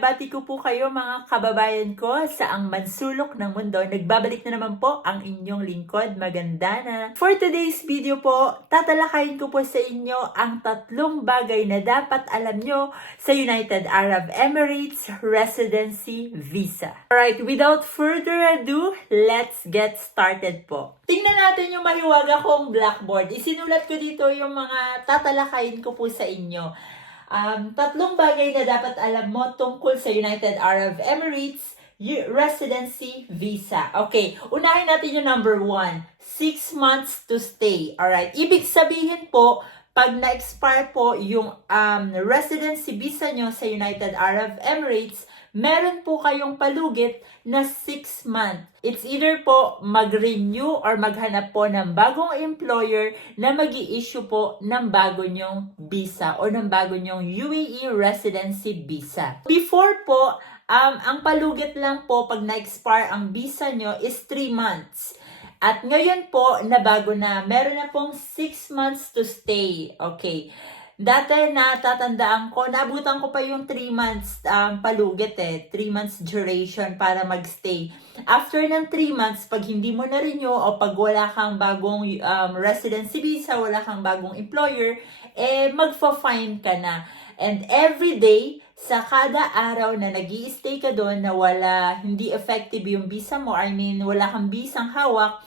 Binabati ko po kayo mga kababayan ko sa ang mansulok ng mundo. Nagbabalik na naman po ang inyong lingkod, Magandana. For today's video po, tatalakayin ko po sa inyo ang 3 bagay na dapat alam nyo sa United Arab Emirates Residency Visa. Alright, without further ado, let's get started po. Tingnan natin yung mahiwaga kong blackboard. Isinulat ko dito yung mga tatalakayin ko po sa inyo. 3 bagay na dapat alam mo tungkol sa United Arab Emirates Residency Visa. Okay, unahin natin yung number 1. 6 months to stay. Alright, ibig sabihin po, pag na-expire po yung residency visa nyo sa United Arab Emirates, meron po kayong palugit na 6 months. It's either po mag-renew or maghanap po ng bagong employer na mag-i-issue po ng bago nyong visa o ng bago nyong UAE residency visa. Before po, ang palugit lang po pag na-expire ang visa nyo is 3 months. At ngayon po, nabago na. Meron na pong 6 months to stay. Okay. Dati natatandaan ko, naabutan ko pa yung 3 months palugit 3 months duration para magstay. After ng 3 months, pag hindi mo na-renew o pag wala kang bagong residency visa, wala kang bagong employer, magfa-fine ka na. And every day, sa kada araw na nag-i-stay ka doon na hindi effective yung visa mo, wala kang visang hawak,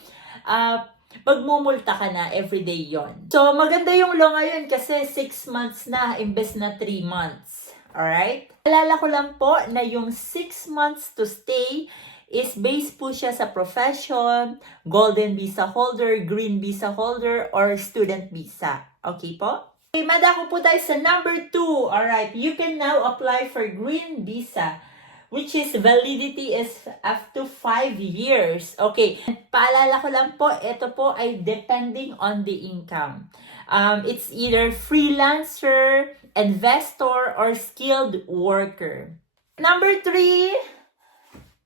magmumulta ka na everyday yon. So, maganda yung law ngayon kasi 6 months na imbes na 3 months. Alright? Alala ko lang po na yung 6 months to stay is based po siya sa profession, golden visa holder, green visa holder, or student visa. Okay po? Okay, madako po tayo sa number 2. Alright, you can now apply for green visa, which is validity is up to 5 years. Okay, paalala ko lang po, ito po ay depending on the income. It's either freelancer, investor, or skilled worker. Number 3,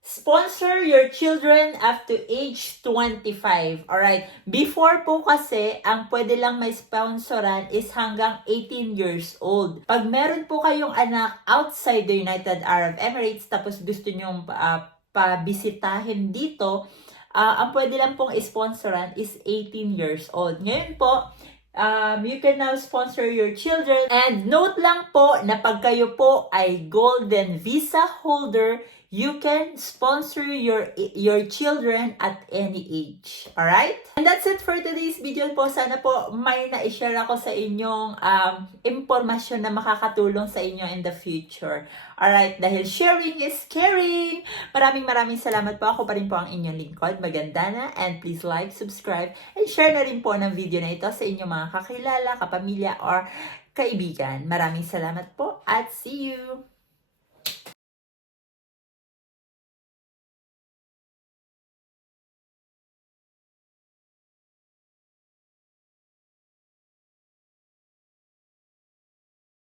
sponsor your children up to age 25. Alright, before po kasi, ang pwede lang may sponsoran is hanggang 18 years old. Pag meron po kayong anak outside the United Arab Emirates, tapos gusto nyong pabisitahin dito, ang pwede lang pong sponsoran is 18 years old. Ngayon po, you can now sponsor your children. And note lang po na pag kayo po ay golden visa holder, you can sponsor your children at any age. Alright? And that's it for today's video po. Sana po may na-share ako sa inyong impormasyon na makakatulong sa inyo in the future. Alright? Dahil sharing is caring. Maraming salamat po. Ako pa rin po ang inyong lingkod, Magandana. And please like, subscribe, and share na rin po ng video na ito sa inyong mga kakilala, kapamilya, or kaibigan. Maraming salamat po at see you!